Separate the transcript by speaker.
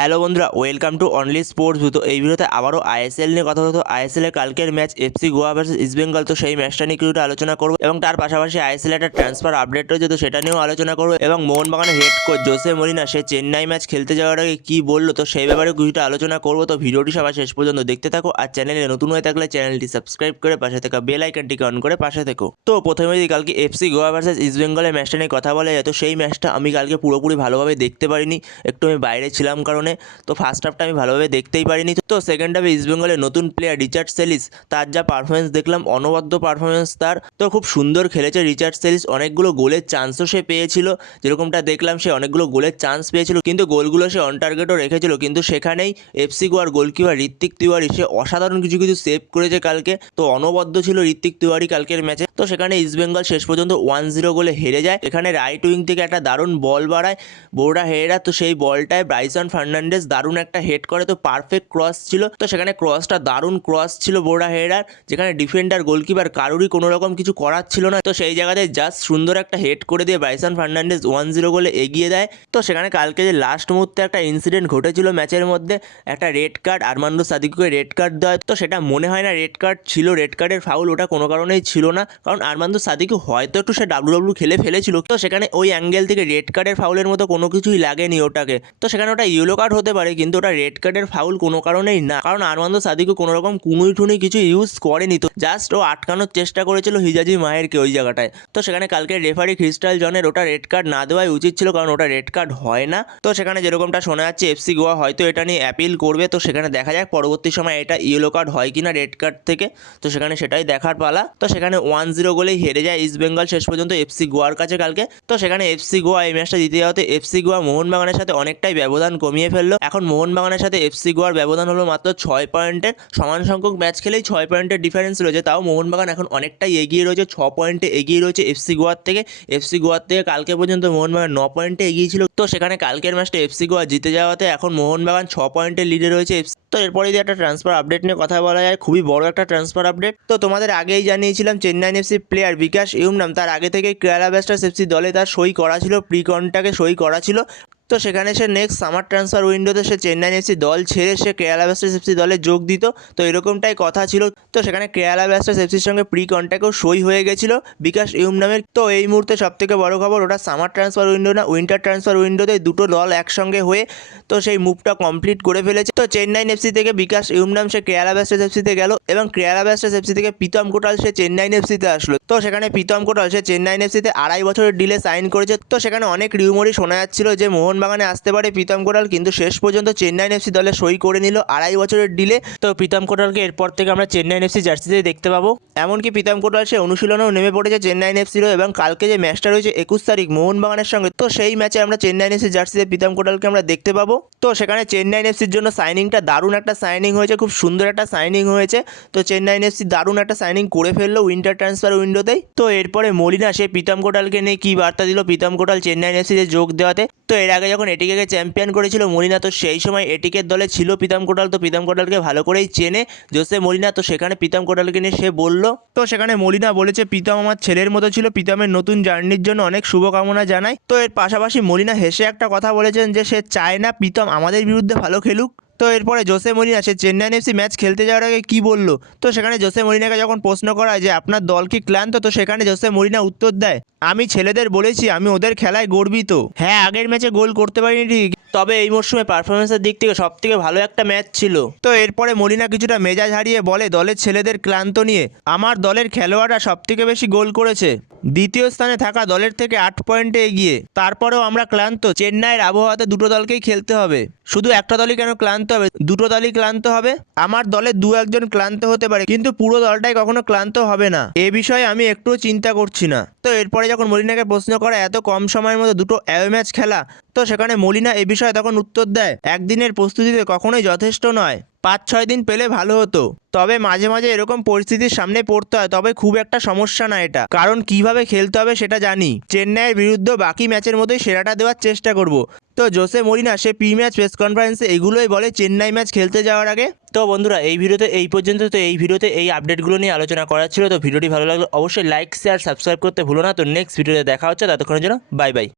Speaker 1: Hello বন্ধুরা, welcome to only sports তো এই ভিডিওতে আবারও আইএসএল নিয়ে কথা হতো আইএসএল এর কালকের match FC Goa versus East Bengal তো সেই ম্যাচটা নিয়ে কিছুটা আলোচনা করব এবং তার পাশাপাশি আইএসএল একটা ট্রান্সফার আপডেট রয়েছে, তো সেটা নিয়েও আলোচনা করব। এবং মোহনবাগানের হেড কোচ জোসে মরিনা সে চেন্নাই ম্যাচ খেলতে যাওয়ার আগে কি বলল, তো সেই ব্যাপারে কিছুটা আলোচনা করব। তো ভিডিওটি সবাই শেষ পর্যন্ত দেখতে থাকো আর চ্যানেলে নতুন হয়ে থাকলে চ্যানেলটি সাবস্ক্রাইব করে পাশে থাকা বেল আইকনটিকে অন করে পাশে থেকো। তো প্রথমে যদি কালকে এফসি গোয়া ভার্সেস ইস্ট বেঙ্গলের ম্যাচটা নিয়ে কথা বলা যায়, তো সেই ম্যাচটা আমি কালকে পুরোপুরি ভালোভাবে দেখতে পারিনি। একটু আমি বাইরে ছিলাম কারণে তো ফার্স্ট হাফটা আমি ভালোভাবে দেখতেই পারিনি। তো সেকেন্ড হাফে ইস্ট বেঙ্গলের নতুন প্লেয়ার রিচার্ড সেলিস তার যা পারফরমেন্স দেখলাম, অনবদ্য পারফরমেন্স তার। তো খুব সুন্দর খেলেছে রিচার্ড সেলিস অনেকগুলো গোলের চান্সও সে পেয়েছিল। যেরকমটা দেখলাম, সে অনেকগুলো গোলের চান্স পেয়েছিল, কিন্তু গোলগুলো সে অন টার্গেটও রেখেছিল। কিন্তু সেখানেই এফসি গোয়ার গোলকিপার ঋত্বিক তিওয়ারি সে অসাধারণ কিছু কিছু সেভ করেছে কালকে। তো অনবদ্য ছিল ঋত্বিক তিওয়ারি কালকের ম্যাচে তো সেখানে ইস্ট বেঙ্গল শেষ পর্যন্ত ওয়ান জিরো গোলে হেরে যায়। এখানে রাইট উইং থেকে একটা দারুণ বল বাড়ায় বোর্ডা হেরা তো সেই বলটায় ব্রাইসন ফার্নান্ডেস দারুণ একটা হেড করে, তো পারফেক্ট ক্রস ছিল। তো সেখানে ক্রসটা দারুণ ক্রস ছিল বোর্ডা হেডার যেখানে ডিফেন্ডার গোলকিপার কারুরই কোনো রকম কিছু করার ছিল না। তো সেই জায়গাতে জাস্ট সুন্দর একটা হেড করে দিয়ে বাইসান ফার্নান্ডেস ওয়ান জিরো গোলে এগিয়ে দেয়। তো সেখানে কালকে যে লাস্ট মুহূর্তে একটা ইনসিডেন্ট ঘটেছিল ম্যাচের মধ্যে, একটা রেড কার্ড আরমান্ডো সাদিককে রেড কার্ড দেওয়া। তো সেটা মনে হয় না রেড কার্ড ছিল রেড কার্ডের ফাউল ওটা কোনো কারণেই ছিল না। কারণ আরমান্ডো সাদিকু হয়তো একটু সে ডাব্লু ডাব্লু খেলে ফেলেছিল। তো সেখানে ওই অ্যাঙ্গেল থেকে রেড কার্ডের ফাউলের মতো কোনো কিছুই লাগেনি ওটাকে। তো সেখানে ওটা ইয়েলো কার্ড হতে পারে, কিন্তু ওটা রেড কার্ডের ফাউল কোনো কারণেই না। কারণ আরমান্দ সাদিকু কোনো রকম কুনুই টুনি কিছু ইউজ করেনি তো। জাস্ট ও আটকানোর চেষ্টা করেছিল হিজাজি মায়েরকে ওই জায়গাটায়। তো সেখানে কালকে রেফারি ক্রিস্টাল জনের ওটা রেড কার্ড না দেওয়াই উচিত ছিল, কারণ ওটা রেড কার্ড হয় না। তো সেখানে যেরকমটা শোনা যাচ্ছে এফসি গোয়া হয়তো এটা নিয়ে অ্যাপিল করবে। তো সেখানে দেখা যাক পরবর্তী সময় এটা ইয়েলো কার্ড হয় কিনা রেড কার্ড থেকে। তো সেখানে সেটাই দেখার পালা। তো সেখানে ওয়ান জিরো গোলেই হেরে যায় ইস্ট বেঙ্গল শেষ পর্যন্ত এফসি গোয়ার কাছে কালকে। তো সেখানে এফসি গোয়া এই ম্যাচটা জিতে যাওয়াতে এফসি গোয়া মোহনবাগানের সাথে অনেকটাই ব্যবধান কমিয়ে ফেলল এখন মোহনবাগানের সাথে এফসি গোয়ার ব্যবধান হলো মাত্র ছয় পয়েন্টের। সমান সংখ্যক ম্যাচ খেলেই ছয় পয়েন্টের ডিফারেন্স রয়েছে। তাও মোহনবাগান এখন অনেকটাই এগিয়ে রয়েছে, ছ পয়েন্টে এগিয়ে রয়েছে এফসি গোয়ার থেকে। এফসি গোয়ার থেকে কালকে পর্যন্ত মোহনবাগান ন পয়েন্টে এগিয়ে ছিল। তো সেখানে কালকের ম্যাচটা এফসি গোয়া জিতে যাওয়াতে এখন মোহনবাগান ছ পয়েন্টের লিডে রয়েছে তো এরপরে যদি একটা ট্রান্সফার আপডেট নিয়ে কথা বলা যায়, খুবই বড় একটা ট্রান্সফার আপডেট তো তোমাদের আগেই জানিয়েছিলাম, চেন্নাই এফসি প্লেয়ার বিকাশ ইউমনাম, তার আগে থেকে কেরালা ব্লাস্টার্স এফসি দলে তার সই করা ছিল প্রি কন্টাকে সই করা ছিল। তো সেখানে সে নেক্সট সামার ট্রান্সফার উইন্ডোতে সে চেন্নাই এফসি দল ছেড়ে সে কেরালা ব্লাস্টার্স এফসি দলে যোগ দিত। তো এরকমটাই কথা ছিল। তো সেখানে কেরালা ব্লাস্টার্স এফসির সঙ্গে প্রি কন্ট্যাক্টও সই হয়ে গেছিল বিকাশ ইউম নামের তো এই মুহূর্তে সব থেকে বড় খবর, ওটা সামার ট্রান্সফার উইন্ডো না উইন্টার ট্রান্সফার উইন্ডোতে দুটো দল একসঙ্গে হয়ে তো সেই মুভটা কমপ্লিট করে ফেলেছে। তো চেন্নাই এফসি থেকে বিকাশ ইউমনাম সে কেরালা ব্লাস্টার্স এফসিতে গেল এবং কেরালা ব্লাস্টার্স এফসি থেকে প্রীতম কোটাল সে চেন্নাই এফসিতে আসলো। তো সেখানে প্রীতম কোটাল সে চেন্নাই এফসিতে আড়াই বছরের ডিলে সাইন করেছে। তো সেখানে অনেক রিউমরি শোনা যাচ্ছিল যে মোহনবাগানে আসতে পারে প্রীতম কোটাল কিন্তু শেষ পর্যন্ত চেন্নাইন এফসি দলে সই করে নিল আড়াই বছরের ডিলে। তো প্রীতম কোটালকে এরপর থেকে আমরা চেন্নাই এফসি জার্সিতে দেখতে পাবো। এমনকি প্রীতম কোটাল সে অনুশীলনেও নেমে পড়েছে চেন্নাই এফসিরও এবং কালকে যে ম্যাচটা রয়েছে একুশ তারিখ মোহনবাগানের সঙ্গে, তো সেই ম্যাচে আমরা চেন্নাই এফসি জার্সিতে প্রীতম কোটালকে আমরা দেখতে পাবো। তো সেখানে চেন্নাই এফসির জন্য সাইনিংটা দারুণ একটা সাইনিং হয়েছে, খুব সুন্দর একটা সাইনিং হয়েছে। তো চেন্নাই এফসি দারুণ একটা সাইনিং করে ফেলল উইন্টার ট্রান্সফার উইন্ডোতেই। তো এরপরে মলিনা, সে প্রীতম কোটালকে নিয়ে কী বার্তা দিল প্রীতম কোটাল চেন্নাইন এফসিতে যোগ দেওয়াতে? তো এর আগে যখন এটিকে চ্যাম্পিয়ন করেছিল মলিনা, তো সেই সময় এটিকের দলে ছিল প্রীতম কোটাল। তো প্রীতম কোটালকে ভালো করেই চেনে জোসে মলিনা। তো সেখানে প্রীতম কোটালকে নিয়ে সে বলল, তো সেখানে মলিনা বলেছে, প্রীতম আমার ছেলের মতো ছিল। প্রীতমের নতুন জার্নির জন্য অনেক শুভকামনা জানায় তো এর পাশাপাশি মলিনা হেসে একটা কথা বলেছেন যে, সে চায় না প্রীতম আমাদের বিরুদ্ধে ভালো খেলুক। তো এরপরে জোসে মরিনা, সে চেন্নাইন এফসি ম্যাচ খেলতে যাওয়ার আগে কী বলল? তো সেখানে জোসে মরিনাকে যখন প্রশ্ন করা হয় যে, আপনার দল কি ক্লান্ত? তো সেখানে জোসে মরিনা উত্তর দেয়, আমি ছেলেদের বলেছি, আমি ওদের খেলায় গর্বিত। হ্যাঁ আগের ম্যাচে গোল করতে পারিনি ঠিক। তবে এই মরশুমে পারফরমেন্সের দিক থেকে সব থেকে ভালো একটা ম্যাচ ছিল। তো এরপরে মলিনা কিছুটা মেজাজ হারিয়ে বলে, দলের ছেলেদের ক্লান্ত নিয়ে আমার দলের খেলোয়াড়রা সব থেকে বেশি গোল করেছে। দ্বিতীয় স্থানে থাকা দলের থেকে আট পয়েন্টে এগিয়ে, তারপরেও আমরা ক্লান্ত। চেন্নাইয়ের আবহাওয়াতে দুটো দলকেই খেলতে হবে। শুধু একটা দলই কেন ক্লান্ত হবে? দুটো দলই ক্লান্ত হবে? আমার দলে দু একজন ক্লান্ত হতে পারে, কিন্তু পুরো দলটাই কখনো ক্লান্ত হবে না। এ বিষয়ে আমি একটুও চিন্তা করছি না। তো এরপরে যখন মলিনাকে প্রশ্ন করা এত কম সময়ের মধ্যে দুটো অ্যাওয়ে ম্যাচ খেলা, তো সেখানে মলিনা এ বিষয়ে তখন উত্তর দেয়, একদিনের প্রস্তুতিতে কখনোই যথেষ্ট নয়। পাঁচ, ছয় দিন পেলে ভালো হতো। তবে মাঝে মাঝে এরকম পরিস্থিতির সামনে পড়তে হয়, তবে খুব একটা সমস্যা না এটা। কারণ কীভাবে খেলতে হবে সেটা জানি। চেন্নাইয়ের বিরুদ্ধে বাকি ম্যাচের মতোই সেরাটা দেওয়ার চেষ্টা করব। তো জোসে মরিনা, সে প্রি ম্যাচ প্রেস কনফারেন্সে এগুলোই বলে চেন্নাই ম্যাচ খেলতে যাওয়ার আগে। তো বন্ধুরা, এই ভিডিওতে এই পর্যন্ত তো এই ভিডিওতে এই আপডেটগুলো নিয়ে আলোচনা করার ছিল। তো ভিডিওটি ভালো লাগলে অবশ্যই লাইক, শেয়ার, সাবস্ক্রাইব করতে ভুলো না। তো নেক্সট ভিডিওতে দেখা হচ্ছে। ততক্ষণের জন্য বাই বাই